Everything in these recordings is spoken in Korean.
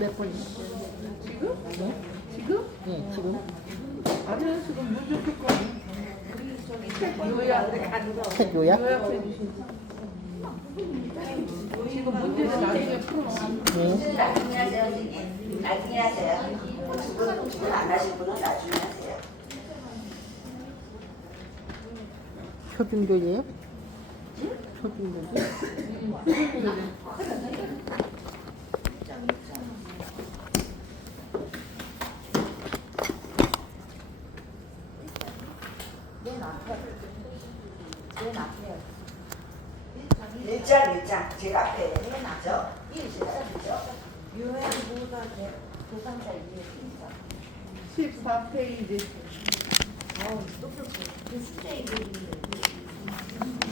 몇 번이요? 지금? 네? 지금? 네, 지금. 아니요, 지금 문제 조건. 요약. 책 요약? 요약해 주신. 지금 문제는 나중에 풀어. 네. 문제는 나중에 하세요, 선생님. 나중에 하세요. 두분 안 하실 분은 나중에 하세요. 표준교재요? 표준교재? 일장 제일 앞에 나죠? 일죠. 요양보호사 대상자 이해 순서. 14페이지. 어우, 똑똑해. 그 숫자 얘기했는데.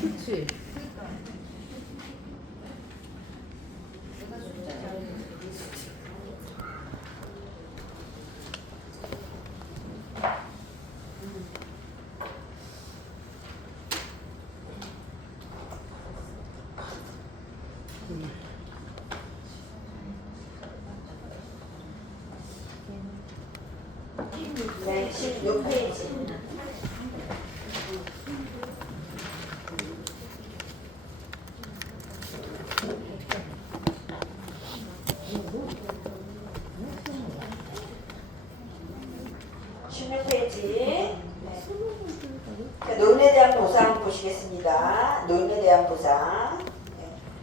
그치. 내가 숫자 잘했는데. 네, 16페이지. 노인에 대한 보상 보시겠습니다. 노인에 대한 보상.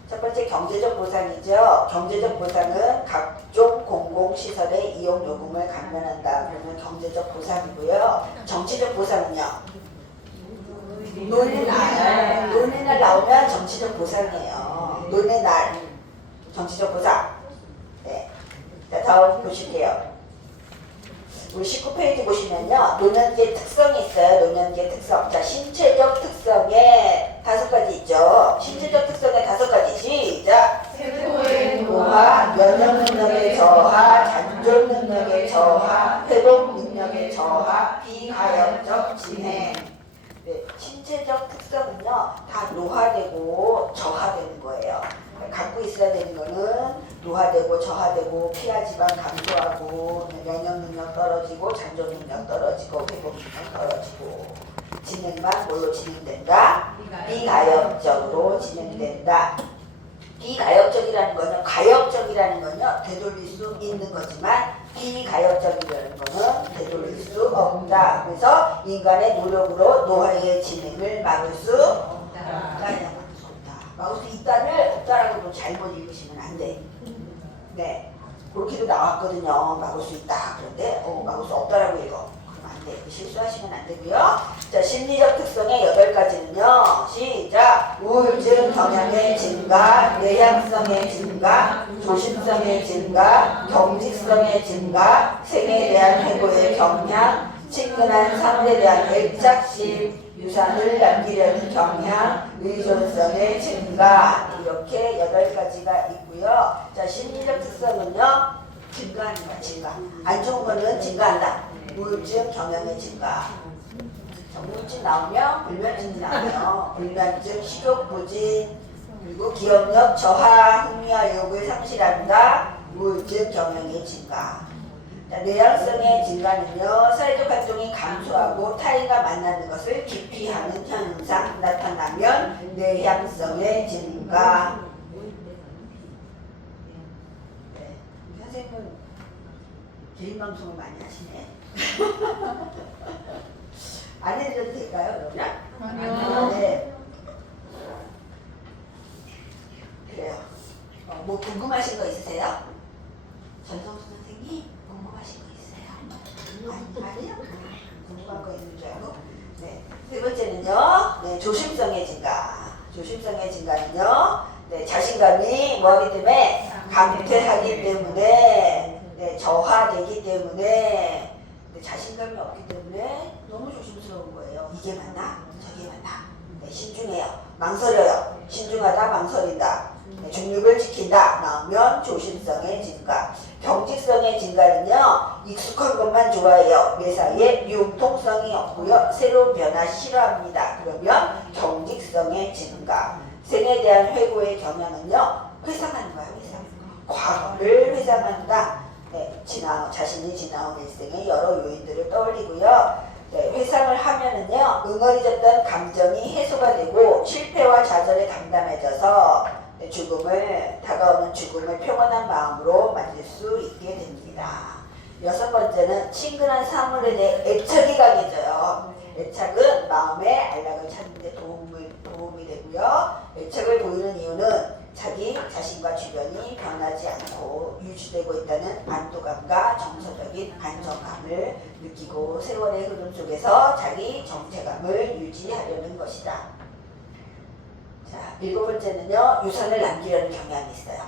첫 번째 경제적 보상이죠. 경제적 보상은 각종 공공시설의 이용 요금을 감면한다. 그러면 경제적 보상이고요. 정치적 보상은요. 노인의 날. 노인의 날 나오면 정치적 보상이에요. 노인의 날. 정치적 보상. 네. 자, 다음 보실게요. 우리 19페이지 보시면요. 노년기의 특성이 있어요. 노년기의 특성. 자, 신체적 특성에 5가지 있죠. 신체적 특성에 5가지. 시작! 세포의 노화, 면역 능력의 저하, 잔존 능력의 저하, 회복 능력의 저하, 비가역적 진행. 네, 신체적 특성은요. 다 노화되고 저하되는 거예요. 갖고 있어야 되는 거는 노화되고 저하되고 피하 지방 감소하고 면역 능력 떨어지고 잔존 능력 떨어지고 회복 능력 떨어지고 진행만 뭘로 진행된다? 비가역적으로 진행된다. 비가역적이라는 거는 가역적이라는 거는요 되돌릴 수 있는 거지만 비가역적이라는 거는 되돌릴 수 없다. 그래서 인간의 노력으로 노화의 진행을 막을 수 없다. 막을 수 있다를 없다라고 잘못 읽으시면 안 돼. 네, 그렇게도 나왔거든요. 막을 수 있다. 그런데 막을 수 없다라고 읽어. 그러면 안 돼. 실수하시면 안 되고요. 자, 심리적 특성의 8가지는요. 시작! 우울증 경향의 증가, 내향성의 증가, 조심성의 증가, 경직성의 증가, 생에 대한 해고의 경향, 친근한 사물에 대한 애착심, 유산을 남기려는 경향, 의존성의 증가. 이렇게 8가지가 있고요. 자, 심리적 특성은요. 증가하는 거야, 증가. 안 좋은 거는 증가한다. 우울증, 경향의 증가. 자, 우울증 나오면 불면증이 나와요. 불면증, 식욕 부진, 그리고 기억력 저하, 흥미와 의욕을 상실한다. 우울증, 경향의 증가. 자, 내향성의 증가는요. 사회적 활동이 감소하고 타인과 만나는 것을 기피하는 현상 나타나면 내향성의 증가. 네, 선생님은 개인 방송을 많이 하시네. 안 해드려도 될까요, 그러면? 아니요. 네. 그래요. 뭐 궁금하신 거 있으세요? 전성수 선생님 궁금하신 거 있어요? 아니요? 궁금한 거 있는 줄 알고. 네. 세 번째는요. 네, 조심성의 증가. 조심성의 증가는요. 네, 자신감이 뭐하기 때문에 감퇴하기 때문에 네, 저하되기 때문에 네, 자신감이 없기 때문에 너무 조심스러운 거예요. 이게 맞나? 저게 맞나? 네, 신중해요. 망설여요. 신중하다, 망설인다. 네, 중립을 지킨다. 나오면 조심성의 증가. 경직성의 증가는요. 익숙한 것만 좋아해요. 매사에 융통성이 없고요. 새로운 변화 싫어합니다. 그러면 경직성의 증가. 생에 대한 회고의 경향은요. 회상하는 거야, 회상. 과거를 회상한다. 네, 자신이 지나온 일생의 여러 요인들을 떠올리고요. 네, 회상을 하면은요, 응어리졌던 감정이 해소가 되고 실패와 좌절에 담담해져서 다가오는 죽음을 평온한 마음으로 맞을 수 있게 됩니다. 6번째는 친근한 사물에 대해 애착이 강해져요. 애착은 마음의 안락을 찾는 데 도움이 되고요. 애착을 보이는 이유는 자기 자신과 주변이 변하지 않고 유지되고 있다는 안도감과 정서적인 안정감을 느끼고 세월의 흐름 속에서 자기 정체감을 유지하려는 것이다. 자, 7번째는요, 유산을 남기려는 경향이 있어요.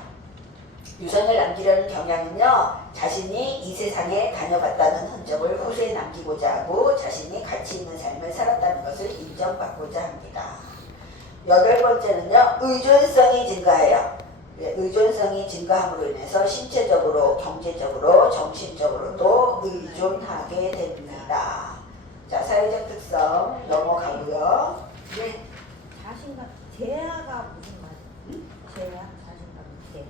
유산을 남기려는 경향은요, 자신이 이 세상에 다녀갔다는 흔적을 후세에 남기고자 하고 자신이 가치 있는 삶을 살았다는 것을 인정받고자 합니다. 8번째는요, 의존성이 증가해요. 의존성이 증가함으로 인해서 신체적으로, 경제적으로, 정신적으로도 의존하게 됩니다. 자, 사회적 특성 넘어가고요. 네. 자신감. 재아가 무슨 말이야? 재아? 자신감. 재아.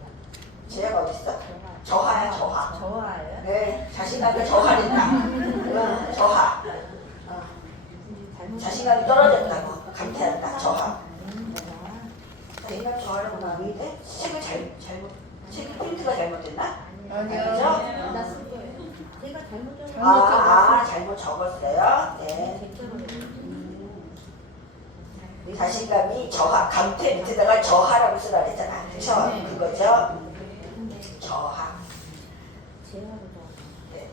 제가 어딨어? 저하야, 저하. 저하예요? 네, 자신감이 저하된다. 응, 저하. 자신감이 떨어졌다고 감퇴한다. 저하. 자신감 저하라고 나왜 돼? 책을 책 프린트가 잘못됐나? 아니요. 아니죠? 나쓴 거예요. 제가 잘못 적은 잘못 적었어요. 네. 자신감이 저하, 감퇴 밑에다가 저하라고 쓰라 그랬잖아. 그쵸? 네. 그거죠? 저하. 네.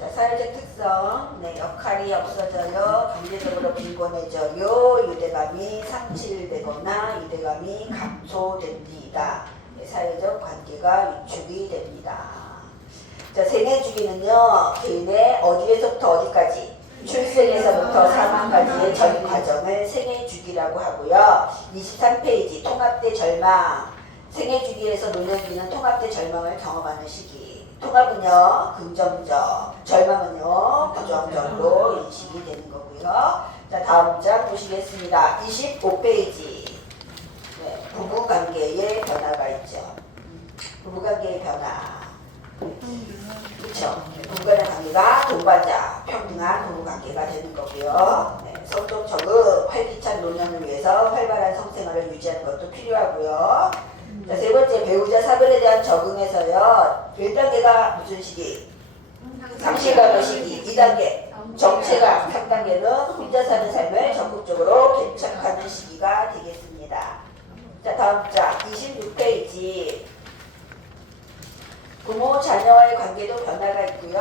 자, 사회적 특성. 네, 역할이 없어져요. 경제적으로 빈곤해져요. 유대감이 상실되거나 유대감이 감소됩니다. 네, 사회적 관계가 위축이 됩니다. 자, 생애 주기는요, 개인의 어디에서부터 어디까지, 출생에서부터 사망까지의 전 과정을 생애 주기라고 하고요. 23페이지 통합대 절망. 생애 주기에서 노년기는 통합대 절망을 경험하는 시기. 통합은요, 긍정적, 절망은요, 부정적으로 인식이 되는 거고요. 자, 다음 장 보시겠습니다. 25페이지. 네, 부부관계의 변화가 있죠. 부부관계의 변화. 그렇죠. 부부간의 관계가 동반자, 평등한 부부관계가 되는 거고요. 네, 성적 적응, 활기찬 노년을 위해서 활발한 성생활을 유지하는 것도 필요하고요. 자, 세 번째, 배우자 사별에 대한 적응에서요. 1단계가 무슨 시기? 상실감의 시기. 2단계, 정체감. 3단계는 혼자 사는 삶을 적극적으로 개척하는 시기가 되겠습니다. 자, 다음 장 26페이지. 부모, 자녀와의 관계도 변화가 있고요.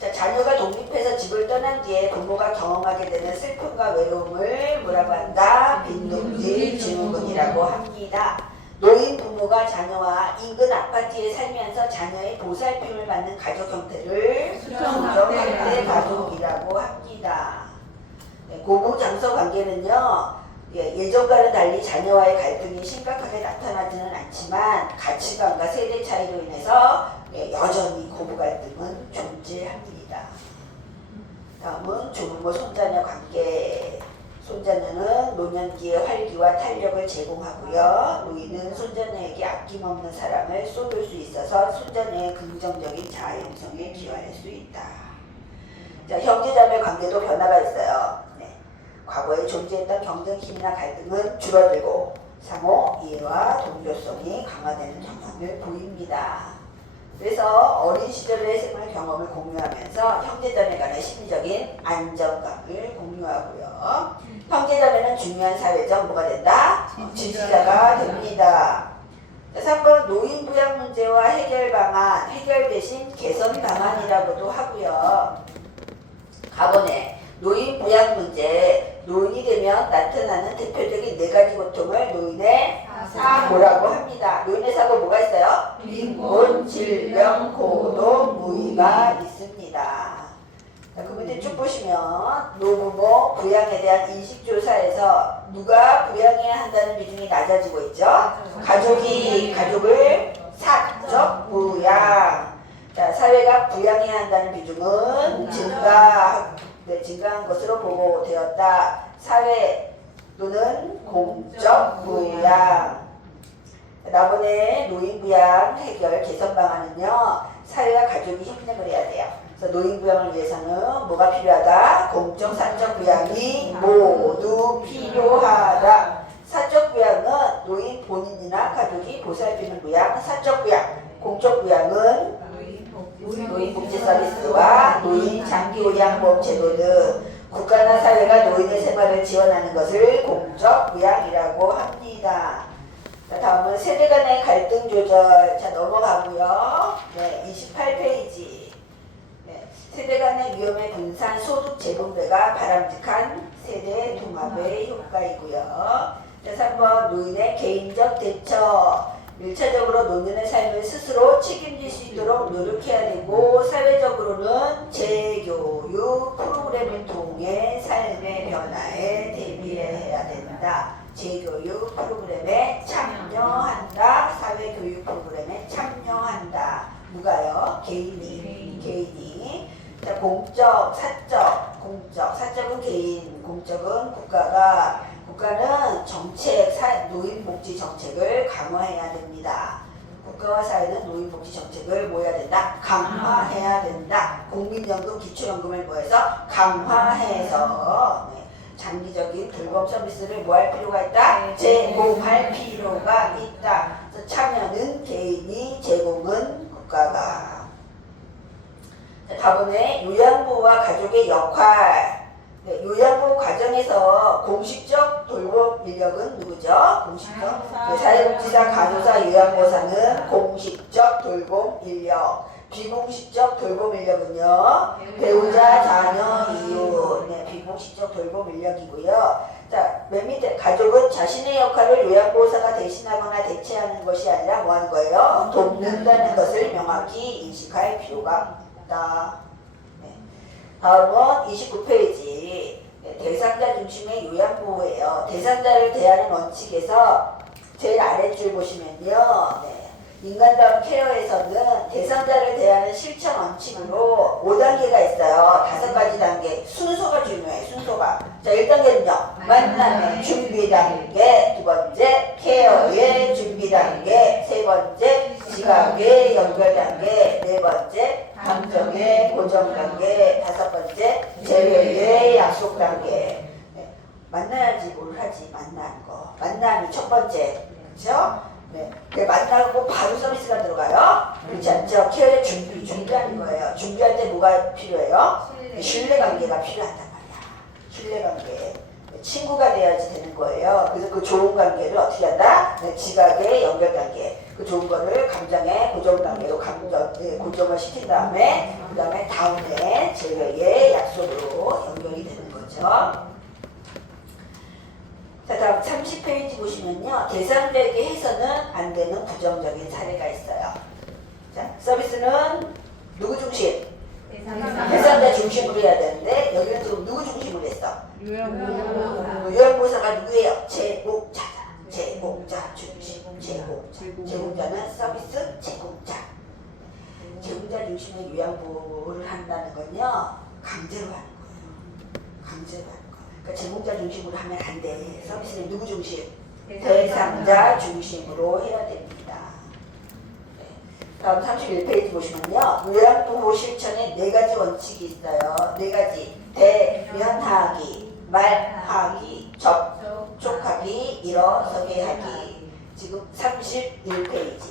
자, 자녀가 독립해서 집을 떠난 뒤에 부모가 경험하게 되는 슬픔과 외로움을 뭐라고 한다? 빈둥지 증후군이라고 합니다. 노인 부모가 자녀와 인근 아파트에 살면서 자녀의 보살핌을 받는 가족 형태를 수정학대 가족이라고 합니다. 네, 고부 장서 관계는요. 예전과는 달리 자녀와의 갈등이 심각하게 나타나지는 않지만 가치관과 세대 차이로 인해서 여전히 고부 갈등은 존재합니다. 다음은 조부모 손자녀 관계. 손자녀는 노년기의 활기와 탄력을 제공하고요. 노인은 손자녀에게 아낌없는 사랑을 쏟을 수 있어서 손자녀의 긍정적인 자아 형성에 기여할 수 있다. 자, 형제자매 관계도 변화가 있어요. 과거에 존재했던 경쟁심이나 갈등은 줄어들고 상호 이해와 동료성이 강화되는 경향을 보입니다. 그래서 어린 시절의 생활 경험을 공유하면서 형제자매 간의 심리적인 안정감을 공유하고요. 형제자매는 중요한 사회적 뭐가 된다? 지지자가 됩니다. 3번 노인 부양 문제와 해결 방안, 해결 대신 개선 방안이라고도 하고요. 가번에 노인 부양 문제, 노인이 되면 나타나는 대표적인 4가지 고통을 노인의 사고라고 합니다. 노인의 사고 뭐가 있어요? 빈곤, 질병, 고독, 무의가 있습니다. 자, 그 밑에 쭉 보시면 노부모 부양에 대한 인식조사에서 누가 부양해야 한다는 비중이 낮아지고 있죠? 가족을 사적 부양. 자, 사회가 부양해야 한다는 비중은 증가한 것으로 보고되었다. 사회 또는 공적 부양. 나번에 노인부양 해결 개선 방안은요, 사회와 가족이 협력을 해야 돼요. 그래서 노인부양을 위해서는 뭐가 필요하다? 공적, 사적 부양이 모두 필요하다. 사적 부양은 노인 본인이나 가족이 보살피는 부양, 사적 부양. 공적 부양은 노인복지 서비스와 노인 장기요양보험 제도 등 국가나 사회가 노인의 생활을 지원하는 것을 공적 부양이라고 합니다. 자, 다음은 세대 간의 갈등 조절. 자, 넘어가고요. 네, 28페이지. 네, 세대 간의 위험의 분산, 소득 재분배가 바람직한 세대 통합의 효과이고요. 자, 3번 노인의 개인적 대처. 1차적으로 노년의 삶을 스스로 책임질 수 있도록 노력해야 되고, 사회적으로는 재교육 프로그램을 통해 삶의 변화에 대비해야 된다. 재교육 프로그램에 참여한다. 사회교육 프로그램에 참여한다. 누가요? 개인이. 자, 공적, 사적. 공적, 사적은 개인, 공적은 국가는 정책, 노인복지 정책을 강화해야 됩니다. 국가와 사회는 노인복지 정책을 뭐 해야 된다? 강화해야 된다. 국민연금, 기초연금을 뭐해서? 강화해서 장기적인 돌봄 서비스를 뭐 할 필요가 있다? 제공할 필요가 있다. 그래서 참여는 개인이, 제공은 국가가. 자, 다음에 요양보호와 가족의 역할. 네, 요양보호 과정에서 공식적 돌봄 인력은 누구죠? 공식적 사회복지사, 간호사, 요양보호사는 공식적 돌봄 인력. 비공식적 돌봄 인력은요, 배우자, 자녀, 이웃. 네, 비공식적 돌봄 인력이고요. 자, 맨 밑에 가족은 자신의 역할을 요양보호사가 대신하거나 대체하는 것이 아니라 뭐 하는 거예요? 돕는다는 것을 명확히 인식할 필요가 있다. 다음은 29페이지. 대상자 중심의 요양보호예요. 대상자를 대하는 원칙에서 제일 아랫줄 보시면요. 인간다운 케어에서는 대상자를 대하는 실천 원칙으로 5단계가 있어요. 5가지 단계. 순서가 중요해. 순서가. 자, 1단계는요. 만남의 준비 단계. 2번째 케어의 준비 단계. 3번째 지각의 연결 단계. 4번째 감정의 고정 단계. 5번째 재회의 약속 단계. 만나야지 뭘 하지. 만나는 거. 만남이 첫 번째. 그렇죠? 네, 만나고 바로 서비스가 들어가요. 그렇지 않죠? 케어의 준비하는 거예요. 준비할 때 뭐가 필요해요? 신뢰관계가 필요하단 말이야. 신뢰관계. 친구가 돼야지 되는 거예요. 그래서 그 좋은 관계를 어떻게 한다? 지각의 연결관계. 그 좋은 거를 감정의 고정관계로 고정을 시킨 다음에 그 다음에 다음에 제외의 약속으로 연결이 되는 거죠. 자, 다음 30페이지 보시면요. 대상자에게 해서는 안 되는 부정적인 사례가 있어요. 자, 서비스는 누구 중심? 대상자 중심으로 해야 되는데 여기는 지금 누구 중심으로 했어? 요양보호사가 누구예요? 제공자다. 제공자 중심. 제공자는 서비스 제공자. 제공자 중심의 요양보호를 한다는 건요. 강제로 하는 거예요. 강제로 하는 거예요. 그러니까 제공자 중심으로 하면 안 돼. 서비스는 누구 중심? 대상자 중심으로 해야 됩니다. 네. 다음 31페이지 보시면요. 요양보호 실천에 4가지 원칙이 있어요. 4가지. 대면하기, 말하기, 접촉하기, 일어서게 하기. 지금 31페이지.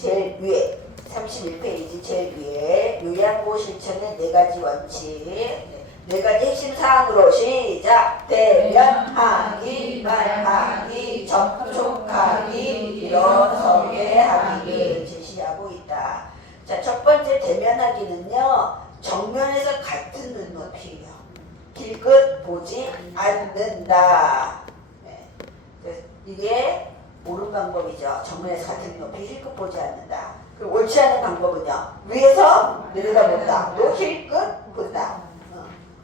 제일 위에. 31페이지 제일 위에. 요양보호 실천의 4가지 원칙. 4가지 핵심 사항으로 시작! 대면하기, 말하기, 접촉하기, 일어서게 하기를 제시하고 있다. 자, 첫 번째 대면하기는요. 정면에서 같은 눈높이요. 길끝 보지 않는다. 네. 이게 옳은 방법이죠. 정면에서 같은 눈높이 힐끗 보지 않는다. 그리고 옳지 않은 방법은요. 위에서 내려다본다. 또 힐끗 본다.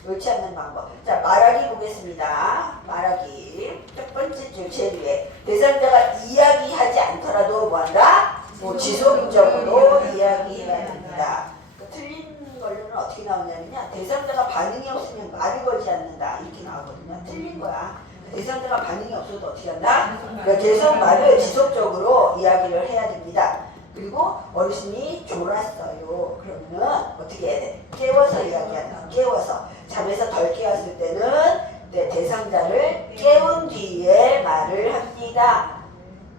옳지 않는 방법. 자, 말하기 보겠습니다. 말하기. 첫 번째 줄 제일 위에. 대상자가 이야기하지 않더라도 뭐한다? 지속적으로 이야기해야 됩니다. 틀린 걸로는 어떻게 나오냐면요. 대상자가 반응이 없으면 말을 걸지 않는다. 이렇게 나오거든요. 틀린 거야. 대상자가 반응이 없어도 어떻게 한다? 그러니까 계속 말을 지속적으로 이야기를 해야 됩니다. 그리고 어르신이 졸았어요. 그러면 어떻게 해야 돼? 깨워서 이야기한다. 깨워서. 잠에서 덜 깨웠을 때는 대상자를 깨운 뒤에 말을 합니다.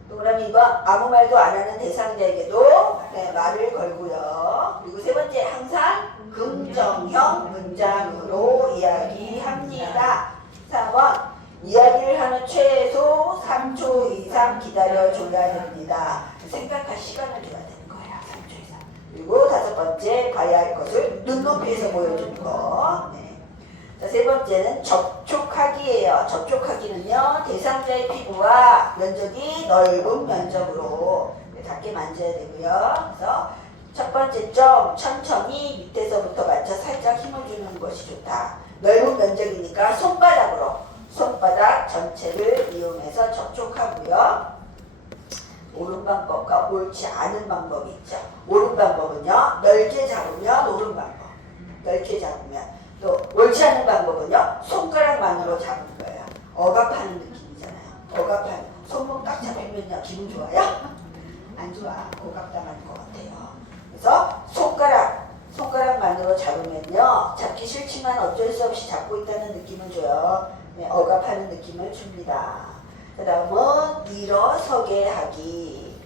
그럼 이번 아무 말도 안 하는 대상자에게도 말을 걸고요. 그리고 세 번째, 항상 긍정형 문장으로 이야기합니다. 4번, 이야기를 하는 최소 3초 이상 기다려줘야 됩니다. 생각할 시간을 줘야 되는 거야. 3초 이상. 그리고 5번째, 봐야 할 것을 눈높이에서 보여주는 거. 네. 자, 세 번째는 접촉하기예요. 접촉하기는요, 대상자의 피부와 면적이 넓은 면적으로 닿게 만져야 되고요. 그래서 첫 번째 점, 천천히 밑에서부터 맞춰 살짝 힘을 주는 것이 좋다. 넓은 면적이니까 손바닥 전체를 이용해서 접촉하고요. 옳은 방법과 옳지 않은 방법이 있죠. 옳은 방법은요, 넓게 잡으면 옳은 방법. 넓게 잡으면. 또 옳지 않은 방법은요, 손가락만으로 잡는 거예요. 억압하는 느낌이잖아요. 억압하는. 손목 딱 잡히면요, 기분 좋아요? 안 좋아. 억압당하는 것 같아요. 그래서 손가락만으로 잡으면요, 잡기 싫지만 어쩔 수 없이 잡고 있다는 느낌을 줘요. 네, 억압하는 느낌을 줍니다. 그 다음은 일어서게 하기.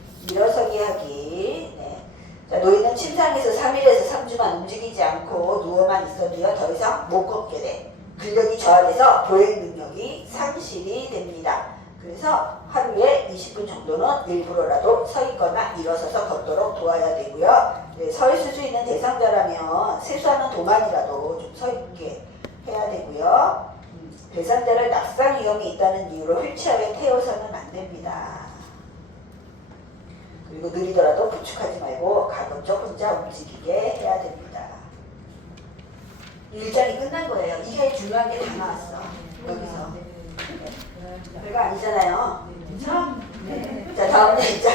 네. 자, 노인은 침상에서 3일에서 3주만 움직이지 않고 누워만 있어도요, 더 이상 못 걷게 돼. 근력이 저하돼서 보행 능력이 상실이 됩니다. 그래서 하루에 20분 정도는 일부러라도 서 있거나 일어서서 걷도록 도와야 되고요. 네, 서 있을 수 있는 대상자라면 세수하는 동안이라도 좀 서 있게 해야 되고요. 대상자를 낙상 위험이 있다는 이유로 휠체어에 태워서는 안 됩니다. 그리고 느리더라도 부축하지 말고 가급적 혼자 움직이게 해야 됩니다. 1장이 끝난 거예요. 이게 중요한 게 다 나왔어. 여기서. 별거 아니잖아요. 그렇죠? 네. 자, 다음 1장.